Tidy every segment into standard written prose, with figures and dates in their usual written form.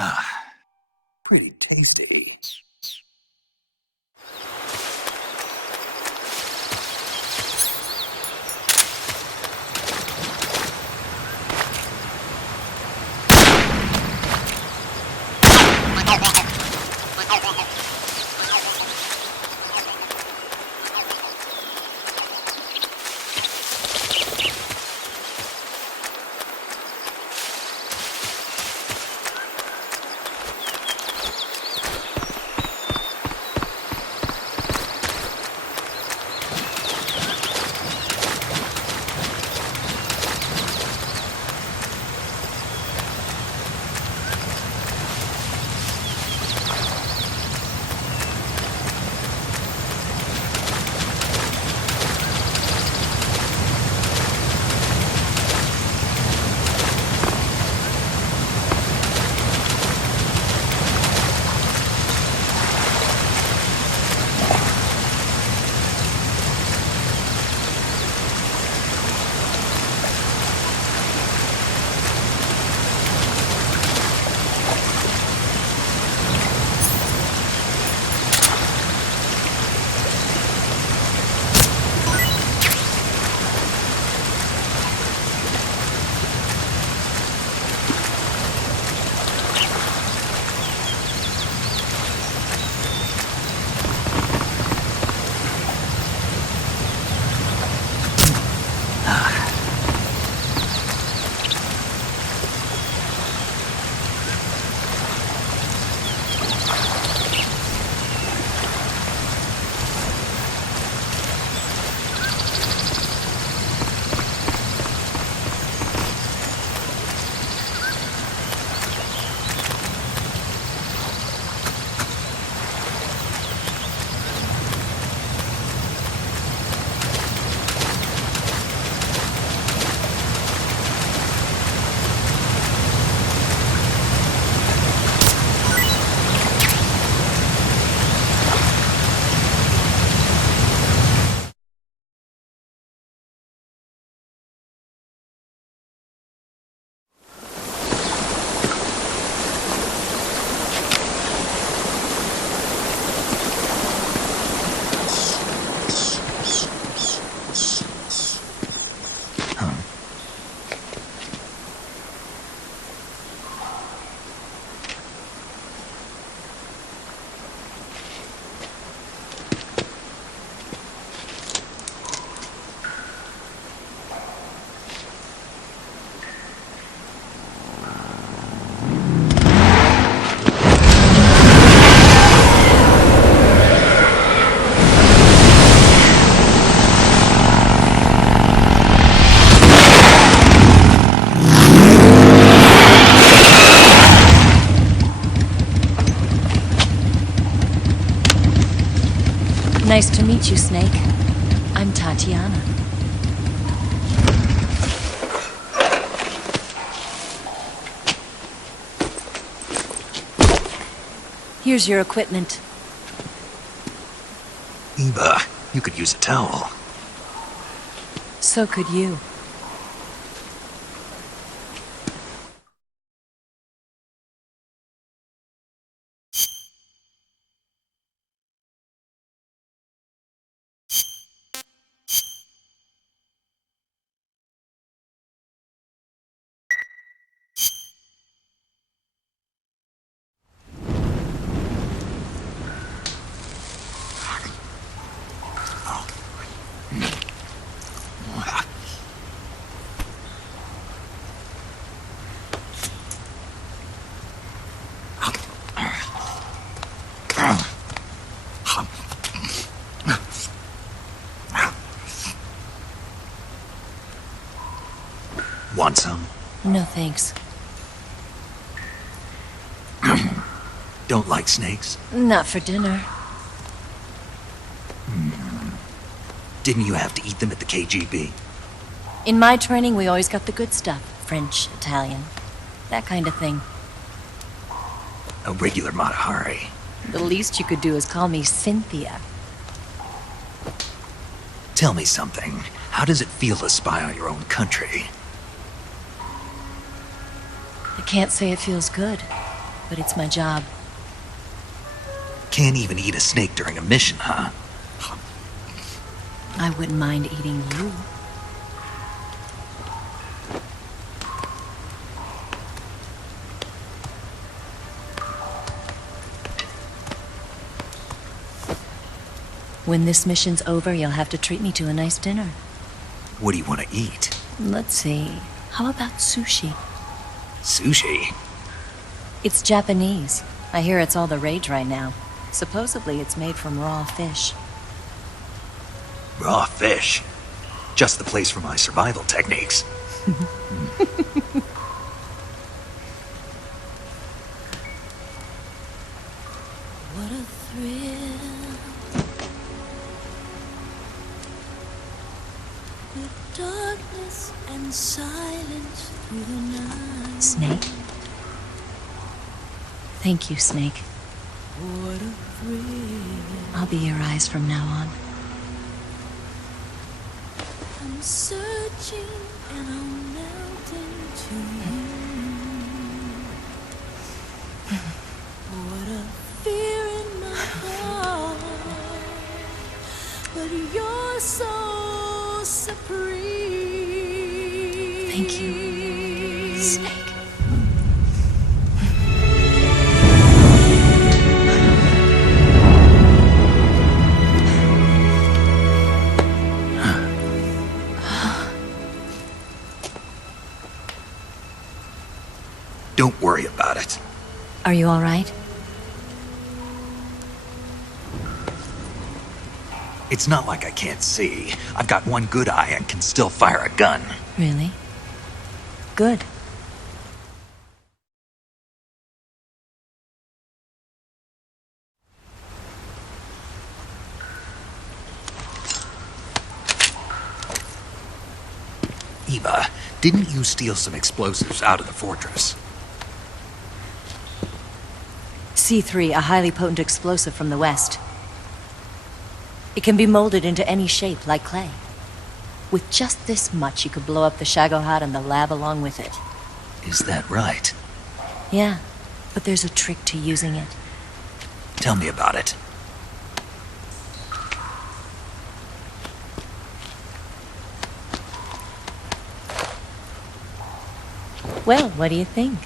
Ah, pretty tasty. Nice to meet you, Snake. I'm Tatiana. Here's your equipment. EVA, you could use a towel. So could you. Want some? No thanks. Don't like snakes? Not for dinner. Didn't you have to eat them at the KGB? In my training, we always got the good stuff. French, Italian, that kind of thing. A regular Matahari. The least you could do is call me Cynthia. Tell me something. How does it feel to spy on your own country? I can't say it feels good. but it's my job. Can't even eat a snake during a mission, huh? I wouldn't mind eating you. When this mission's over, you'll have to treat me to a nice dinner. What do you want to eat? Let's see. How about sushi? Sushi? It's Japanese. I hear it's all the rage right now. Supposedly it's made from raw fish. Raw fish? Just the place for my survival techniques. What a thrill. With darkness and silence through the night. Snake? Thank you, Snake. What a thrill. I'll be your eyes from now on. I'm searching and I'm melting to you. What a fear in my heart, but you're so supreme. Thank you, Snake. Don't worry about it. Are you all right? It's not like I can't see. I've got one good eye and can still fire a gun. Really? Good. Eva, didn't you steal some explosives out of the fortress? C3, a highly potent explosive from the west. It can be molded into any shape, like clay. With just this much, you could blow up the Shagohod and the lab along with it. Is that right? Yeah, but there's a trick to using it. Tell me about it. Well, what do you think?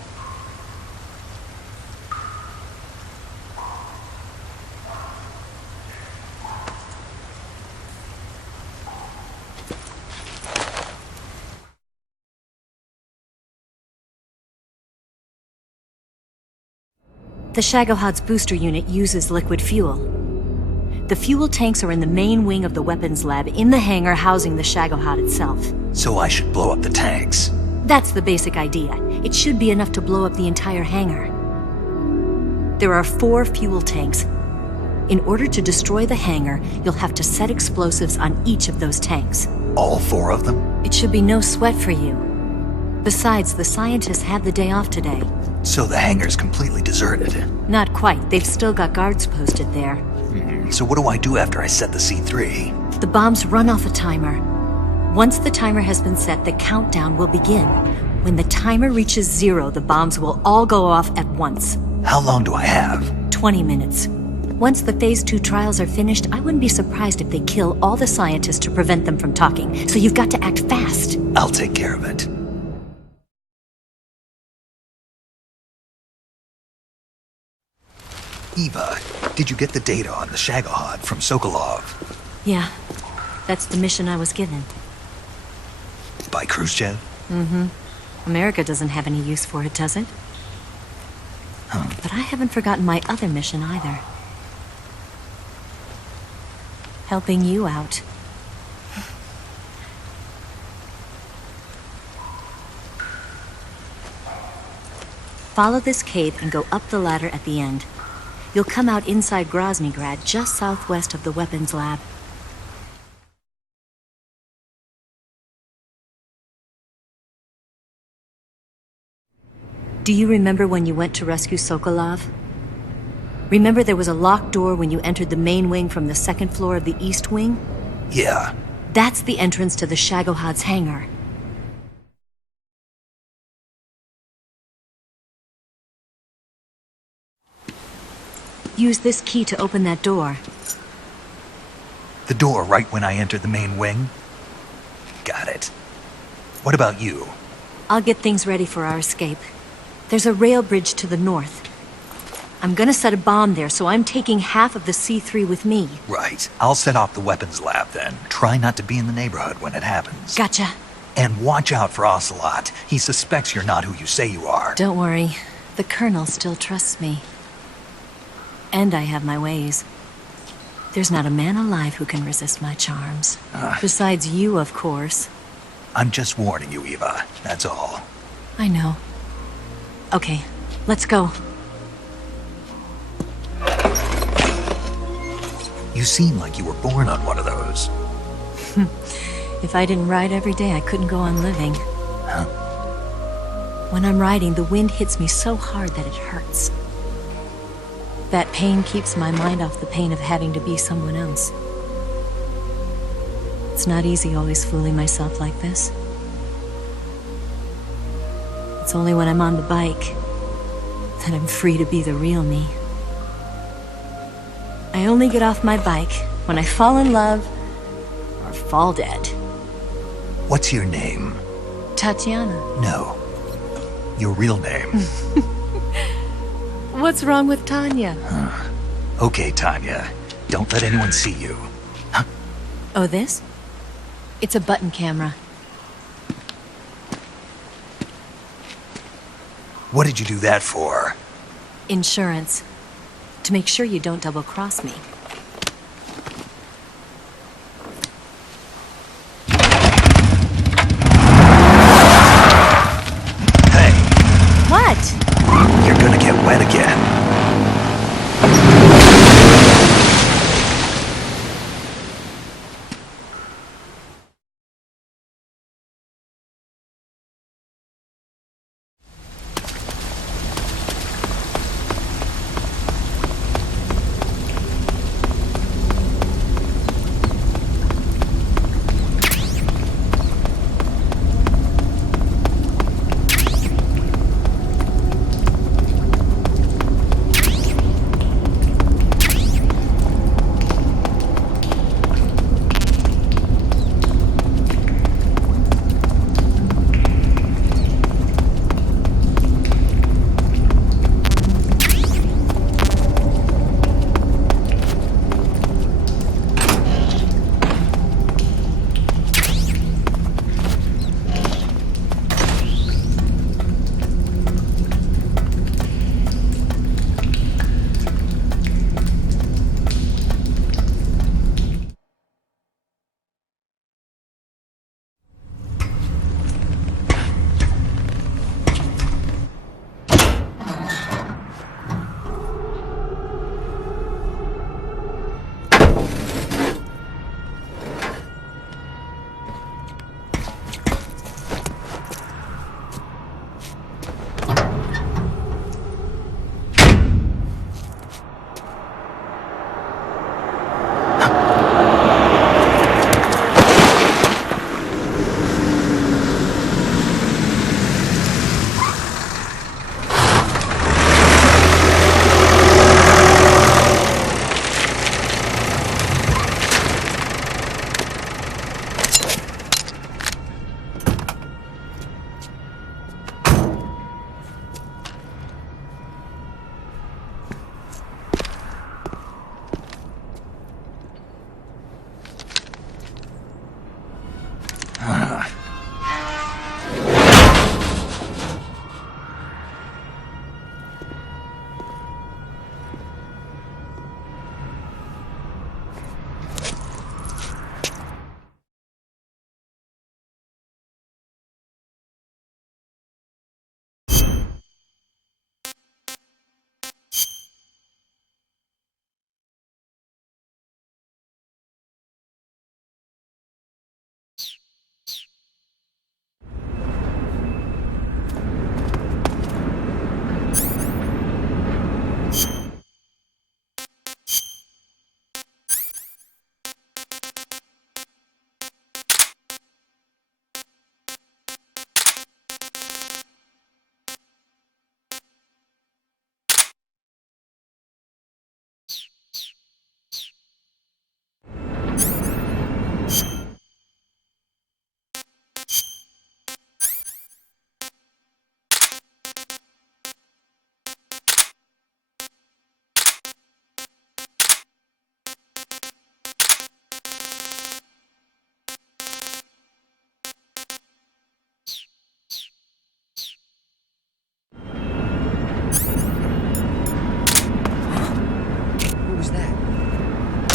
The Shagohod's booster unit uses liquid fuel. The fuel tanks are in the main wing of the weapons lab in the hangar housing the Shagohod itself. So I should blow up the tanks. That's the basic idea. It should be enough to blow up the entire hangar. There are 4 fuel tanks. In order to destroy the hangar, you'll have to set explosives on each of those tanks. All 4 of them? It should be no sweat for you. Besides, the scientists had the day off today. So the hangar's completely deserted. Not quite. They've still got guards posted there. So what do I do after I set the C3? The bombs run off a timer. Once the timer has been set, the countdown will begin. When the timer reaches 0, the bombs will all go off at once. How long do I have? 20 minutes. Once the Phase 2 trials are finished, I wouldn't be surprised if they kill all the scientists to prevent them from talking. So you've got to act fast. I'll take care of it. Eva, did you get the data on the Shagohod from Sokolov? Yeah, that's the mission I was given. By Khrushchev? Mm-hmm. America doesn't have any use for it, does it? But I haven't forgotten my other mission either. Helping you out. Follow this cave and go up the ladder at the end. You'll come out inside Groznygrad, just southwest of the weapons lab. Do you remember when you went to rescue Sokolov? Remember there was a locked door when you entered the main wing from the 2nd floor of the east wing? Yeah. That's the entrance to the Shagohod's hangar. use this key to open that door. The door right when I enter the main wing? Got it. What about you? I'll get things ready for our escape. There's a rail bridge to the north. I'm gonna set a bomb there, so I'm taking half of the C3 with me. Right. I'll set off the weapons lab then. Try not to be in the neighborhood when it happens. Gotcha. And watch out for Ocelot. He suspects you're not who you say you are. Don't worry. The Colonel still trusts me. And I have my ways. There's not a man alive who can resist my charms. Besides you, of course. I'm just warning you, Eva. That's all. I know. Okay, let's go. You seem like you were born on one of those. If I didn't ride every day, I couldn't go on living. Huh? When I'm riding, the wind hits me so hard that it hurts. That pain keeps my mind off the pain of having to be someone else. It's not easy always fooling myself like this. It's only when I'm on the bike that I'm free to be the real me. I only get off my bike when I fall in love or fall dead. What's your name? Tatiana. No. Your real name. What's wrong with Tanya? Okay, Tanya. Don't let anyone see you. Huh? Oh, this? It's a button camera. What did you do that for? Insurance. To make sure you don't double-cross me. Hey, What? you're gonna get wet again.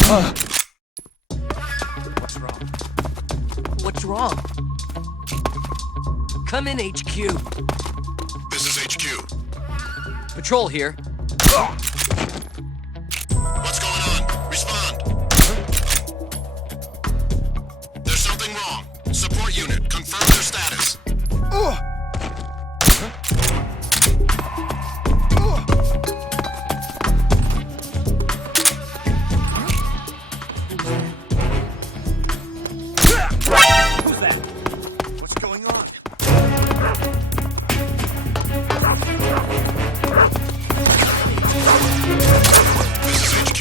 What's wrong? What's wrong? Come in, HQ. This is HQ. Patrol here. What's going on? Respond. There's something wrong. Support unit, confirm their status. Who's that? What's going on? This is HQ.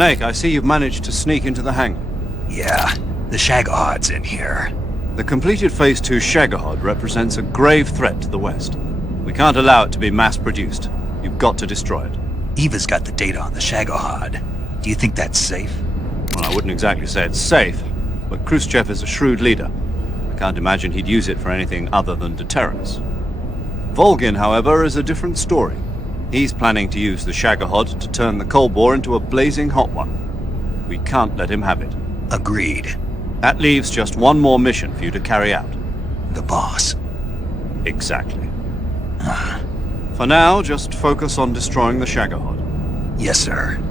Snake, I see you've managed to sneak into the hangar. Yeah, the Shagahad's in here. The completed Phase 2 Shagahod represents a grave threat to the West. We can't allow it to be mass-produced. You've got to destroy it. EVA's got the data on the Shagahad. Do you think that's safe? Well, I wouldn't exactly say it's safe, but Khrushchev is a shrewd leader. I can't imagine he'd use it for anything other than deterrence. Volgin, however, is a different story. He's planning to use the Shagahod to turn the Cold War into a blazing hot one. We can't let him have it. Agreed. That leaves just one more mission for you to carry out. The boss. Exactly. For now, just focus on destroying the Shagahod. Yes, sir.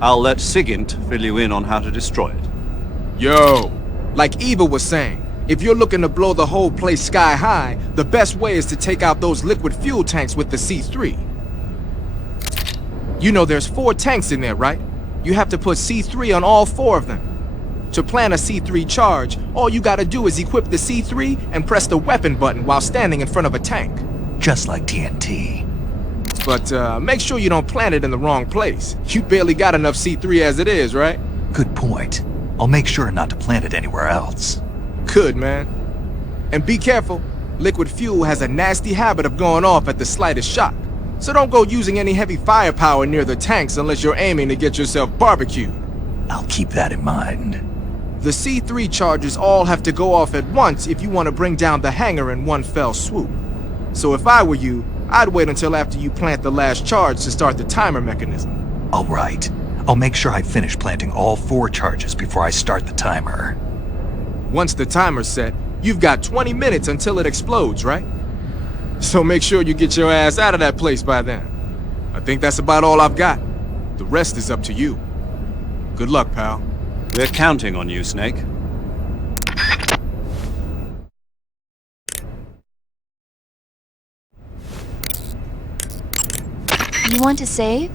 I'll let Sigint fill you in on how to destroy it. Yo, like Eva was saying, if you're looking to blow the whole place sky high, the best way is to take out those liquid fuel tanks with the C3. You know there's 4 tanks in there, right? You have to put C3 on all 4 of them. To plan a C3 charge, all you gotta do is equip the C3 and press the weapon button while standing in front of a tank. Just like TNT. But make sure you don't plant it in the wrong place. You barely got enough C3 as it is, right? Good point. I'll make sure not to plant it anywhere else. Good, man. And be careful. Liquid fuel has a nasty habit of going off at the slightest shock. So don't go using any heavy firepower near the tanks unless you're aiming to get yourself barbecued. I'll keep that in mind. The C3 charges all have to go off at once if you want to bring down the hangar in one fell swoop. So if I were you, I'd wait until after you plant the last charge to start the timer mechanism. All right. I'll make sure I finish planting all 4 charges before I start the timer. Once the timer's set, you've got 20 minutes until it explodes, right? So make sure you get your ass out of that place by then. I think that's about all I've got. The rest is up to you. Good luck, pal. We're counting on you, Snake. You want to save?